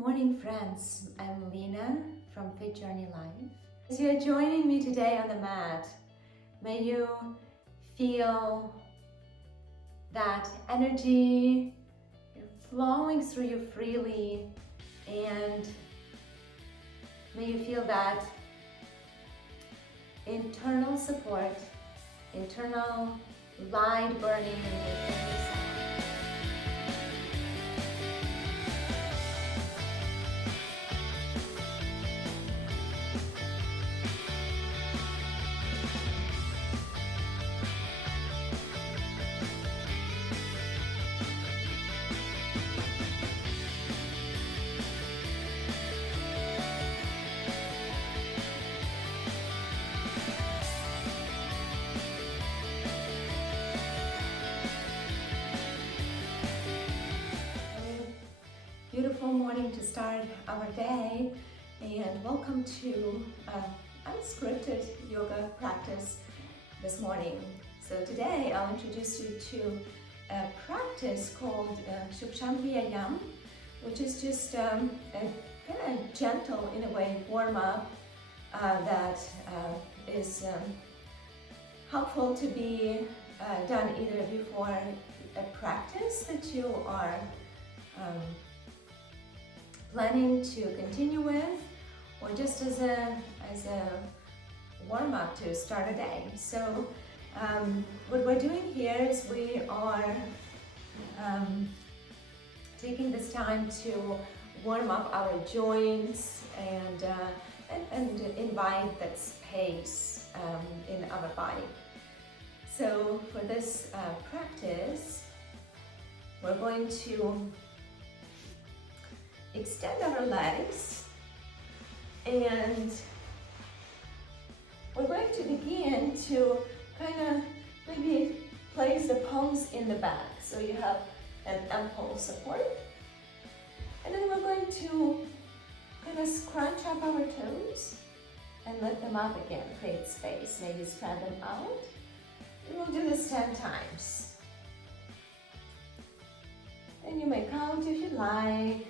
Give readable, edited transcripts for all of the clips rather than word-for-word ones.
morning, friends. I'm Lena from Fit Journey Life. As you're joining me today on the mat, may you feel that energy flowing through you freely, and may you feel that internal support, internal light burning in your face. Beautiful morning to start our day, and welcome to unscripted yoga practice this morning. So today I'll introduce you to a practice called Sukshma Viyayama, which is just a kind of gentle, in a way, warm-up that is helpful to be done either before a practice that you are planning to continue with, or just as a warm-up to start a day. So what we're doing here is we are taking this time to warm up our joints and invite that space in our body. So for this practice, we're going to extend our legs, and we're going to begin to kind of maybe place the palms in the back so you have an ample support. And then we're going to kind of scrunch up our toes and lift them up again, create space, maybe spread them out. And we'll do this 10 times. And you may count if you like.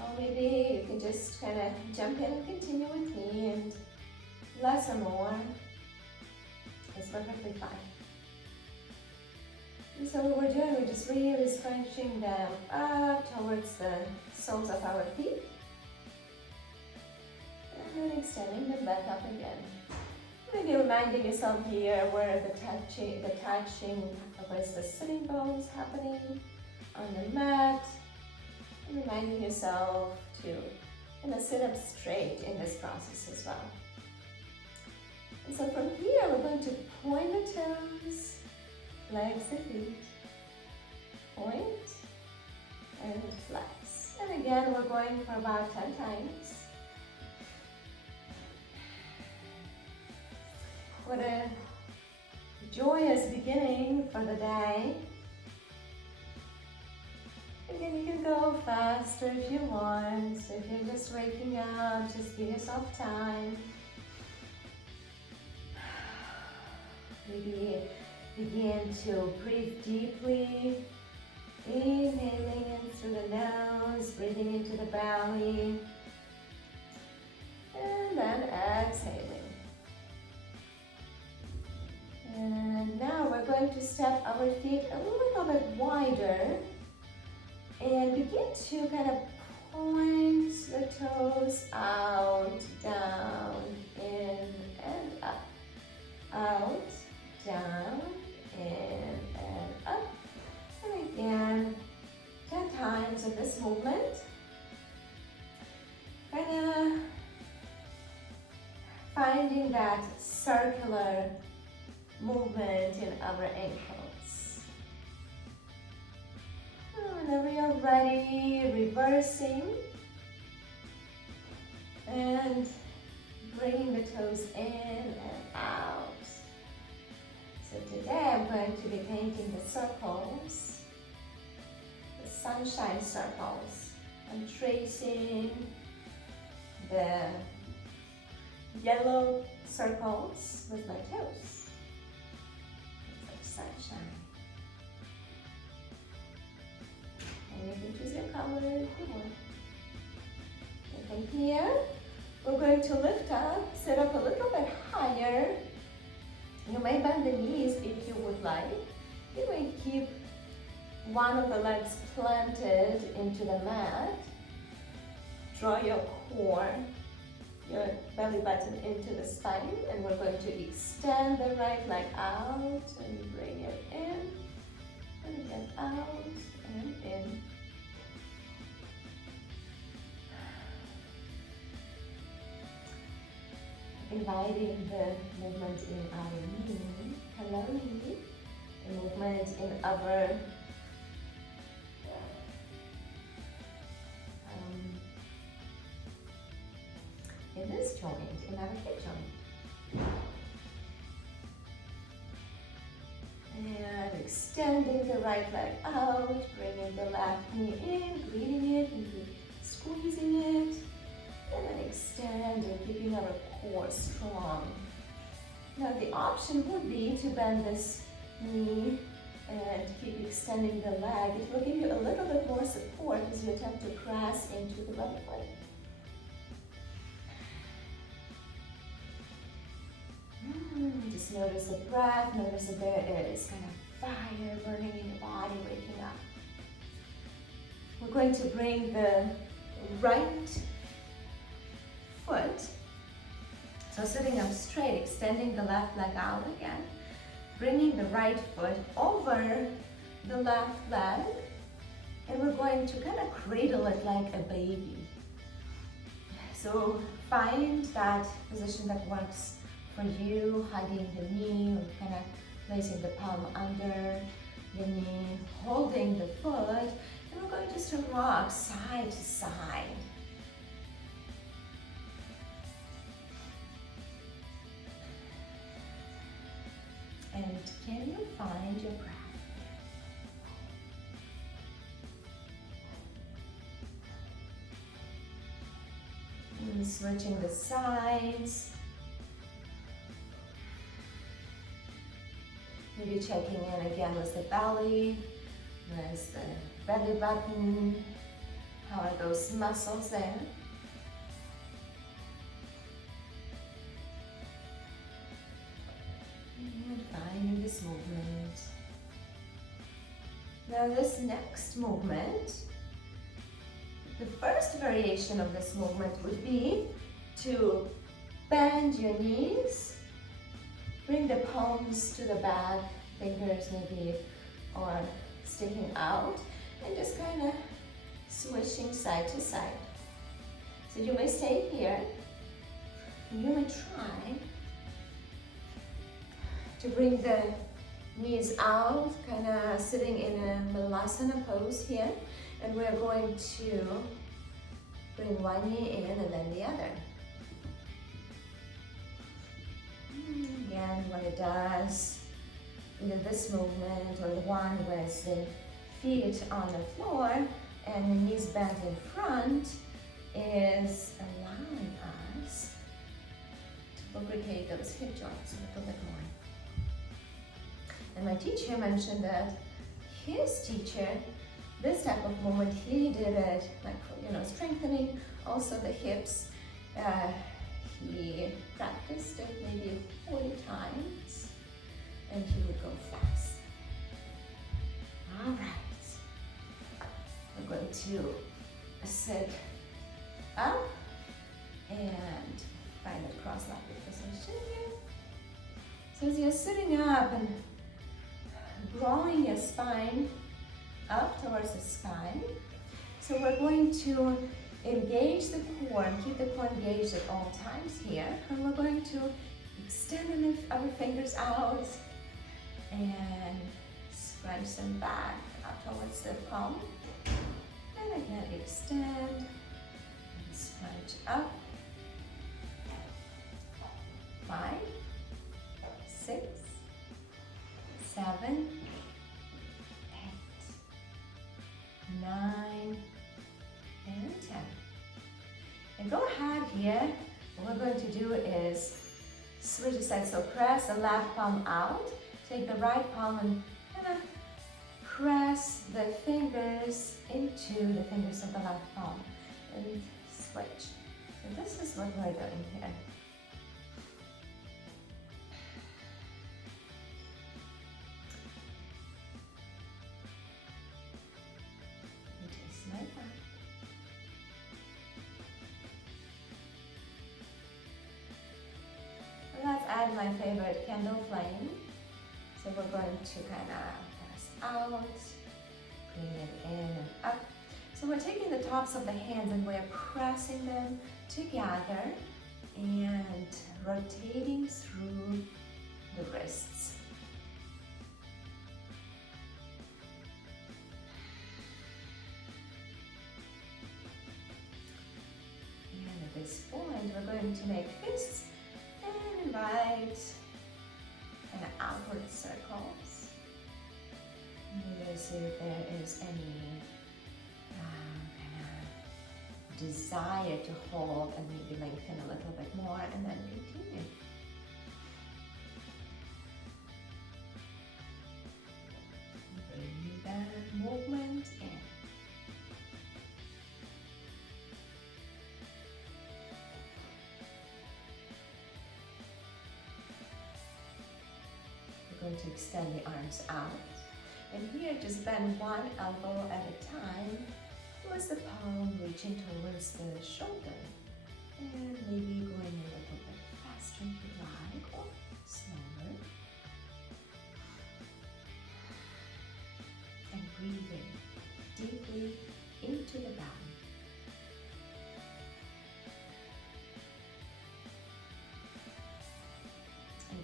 Or maybe you can just kind of jump in and continue with me, and less or more is perfectly fine. And so what we're doing, we're just really scrunching them up towards the soles of our feet, and then extending them back up again. Maybe reminding yourself here where the touching where's the sitting bones happening on the mat. Reminding yourself to sit up straight in this process as well. And so from here, we're going to point the toes, legs and feet, point and flex. And again, we're going for about 10 times. What a joyous beginning for the day. Again, you can go faster if you want. If you're just waking up, just give yourself time. Maybe begin to breathe deeply. Inhaling in through the nose, breathing into the belly. And then exhaling. And now we're going to step our feet a little bit wider. And begin to kind of point the toes out, down, in, and up. Out, down, in, and up. And again, 10 times of this movement. Kind of finding that circular movement in our ankles. Whenever you're ready, reversing and bringing the toes in and out. So today I'm going to be painting the circles, the sunshine circles. I'm tracing the yellow circles with my toes. It's like sunshine. And you can choose your colors. core. And from here, we're going to lift up, sit up a little bit higher. You may bend the knees if you would like. You may keep one of the legs planted into the mat. Draw your core, your belly button into the spine, and we're going to extend the right leg out and bring it in, and again out and in. Inviting the movement in our knee, hello knee, the movement in our in this joint, in our hip joint. And extending the right leg out, bringing the left knee in, greeting it, squeezing it, and then extend and keeping our core strong. Now the option would be to bend this knee and keep extending the leg. It will give you a little bit more support as you attempt to press into the left leg. Just notice the breath, notice that there is kind of fire burning in your body, waking up. We're going to bring the right foot, so sitting up straight, extending the left leg out again, bringing the right foot over the left leg, and we're going to kind of cradle it like a baby. So find that position that works for you, hugging the knee, or kind of placing the palm under the knee, holding the foot, and we're going just to rock side to side. And can you find your breath? And switching the sides. Maybe checking in again with the belly, with the belly button. How are those muscles there? And finding this movement. Now this next movement, the first variation of this movement would be to bend your knees. Bring the palms to the back, fingers maybe or sticking out, and just kind of swishing side to side. So you may stay here, and you may try to bring the knees out, kind of sitting in a Malasana pose here, and we're going to bring one knee in and then the other. Again, what it does, either this movement or the one with the feet on the floor and the knees bent in front, is allowing us to lubricate those hip joints a little bit more. And my teacher mentioned that his teacher, this type of movement, he did it like for, strengthening also the hips. He practiced it maybe 40 times, and he would go fast. All right, we're going to sit up and find a cross-legged position here. So as you're sitting up and drawing your spine up towards the sky, so we're going to engage the core and keep the core engaged at all times here. And we're going to extend our fingers out and scrunch them back up towards the palm. And again, extend and scrunch up. 5, 6, 7, 8, 9, and 10. And go ahead here. What we're going to do is switch the side. So press the left palm out. Take the right palm and kind of press the fingers into the fingers of the left palm and switch. So this is what we're doing here. Just like that. Let's add my favorite candle flame. So we're going to kind of press out, bring it in and up. So we're taking the tops of the hands and we're pressing them together and rotating through the wrists. And at this point, we're going to make fists and invite and outward circles. Notice if there is any kind of desire to hold and maybe lengthen a little bit more and then continue. Bring that movement in. Going to extend the arms out, and here just bend one elbow at a time with the palm reaching towards the shoulder, and maybe going a little bit faster if you like, or slower, and breathing deeply into the belly.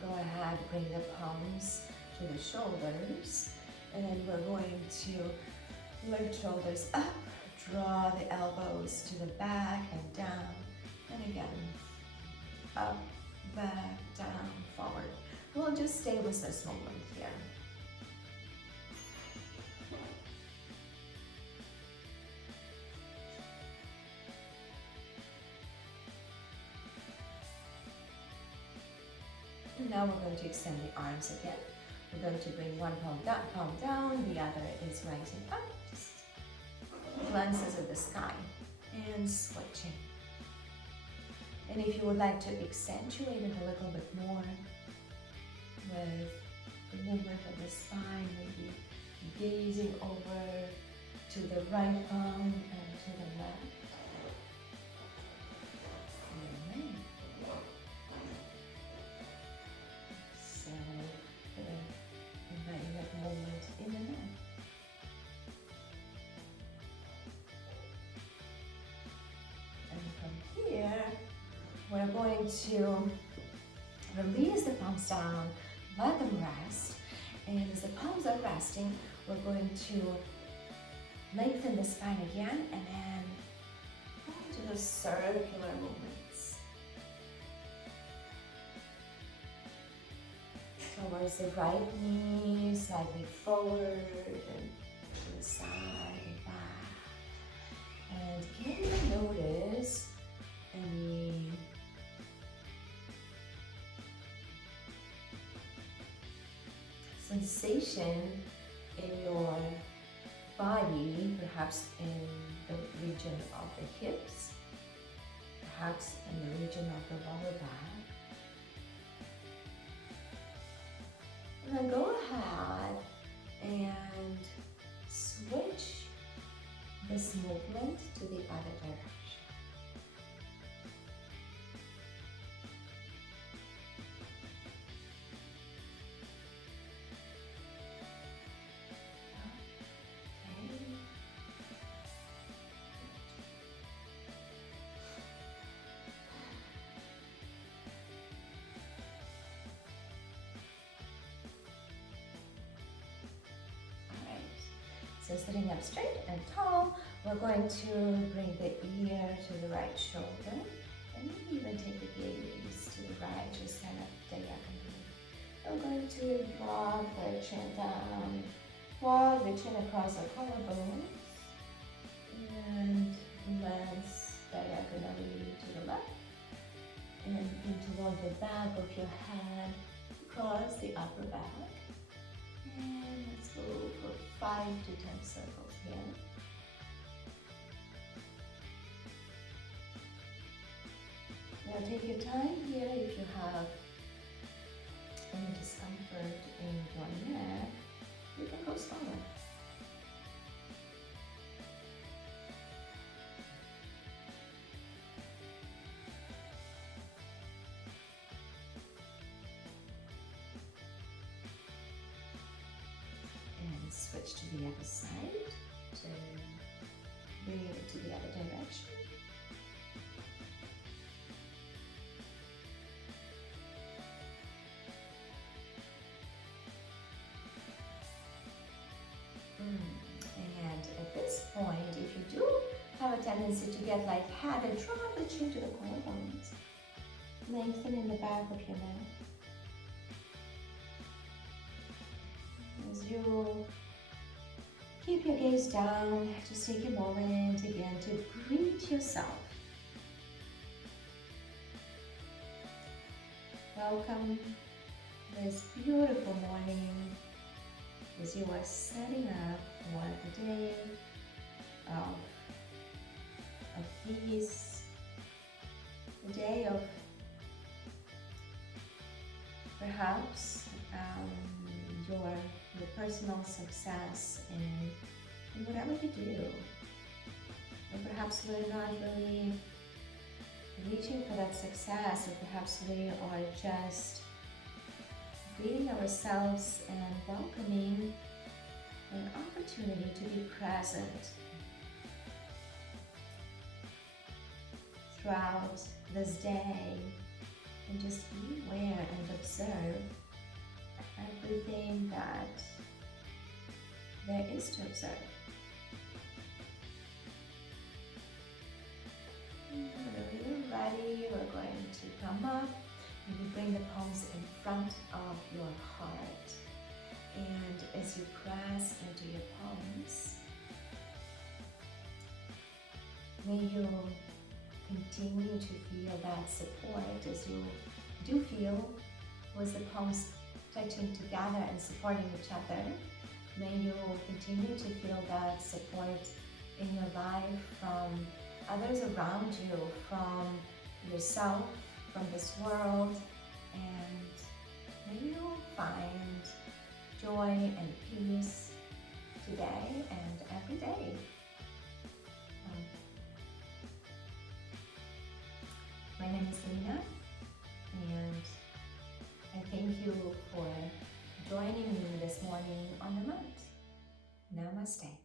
Go ahead, bring the palms to the shoulders, and then we're going to lift shoulders up, draw the elbows to the back and down, and again, up, back, down, forward. We'll just stay with this movement here. Now we're going to extend the arms again. We're going to bring one palm down, the other is rising up, just glances at the sky, and switching. And if you would like to accentuate it a little bit more with the movement of the spine, maybe gazing over to the right palm and to the left. In the neck. And from here, we're going to release the palms down, let them rest, and as the palms are resting, we're going to lengthen the spine again and then do the circular movements towards the right knee, slightly forward and to the side and back. And can you notice any sensation in your body, perhaps in the region of the hips, perhaps in the region of the lower back? And then go ahead and switch this movement to the other direction. So sitting up straight and tall, we're going to bring the ear to the right shoulder and maybe even take the gaze to the right, just kind of diagonally. We're going to drop the chin down, walk the chin across the collarbones, and glance diagonally to the left and in toward the back of your head, across the upper back. And let's go for 5 to 10 circles here. Now take your time here. If you have any discomfort in your neck, you can go slower. And switch to the other side to bring it to the other direction. And at this point, if you do have a tendency to get lightheaded, drop the chin to the collarbones. Lengthen in the back of your neck. As you keep your gaze down, just take a moment again to greet yourself. Welcome this beautiful morning as you are setting up for a day of peace, a day of perhaps your personal success in whatever you do. And perhaps we're not really reaching for that success, or perhaps we are just greeting ourselves and welcoming an opportunity to be present throughout this day and just be aware and observe everything that there is to observe. When you're ready, we're going to come up. Maybe bring the palms in front of your heart. And as you press into your palms, may you continue to feel that support as you do feel with the palms touching together and supporting each other. May you continue to feel that support in your life from others around you, from yourself, from this world, and may you find joy and peace today and every day. My name is Lena, and I thank you for joining me this morning on the mat. Namaste.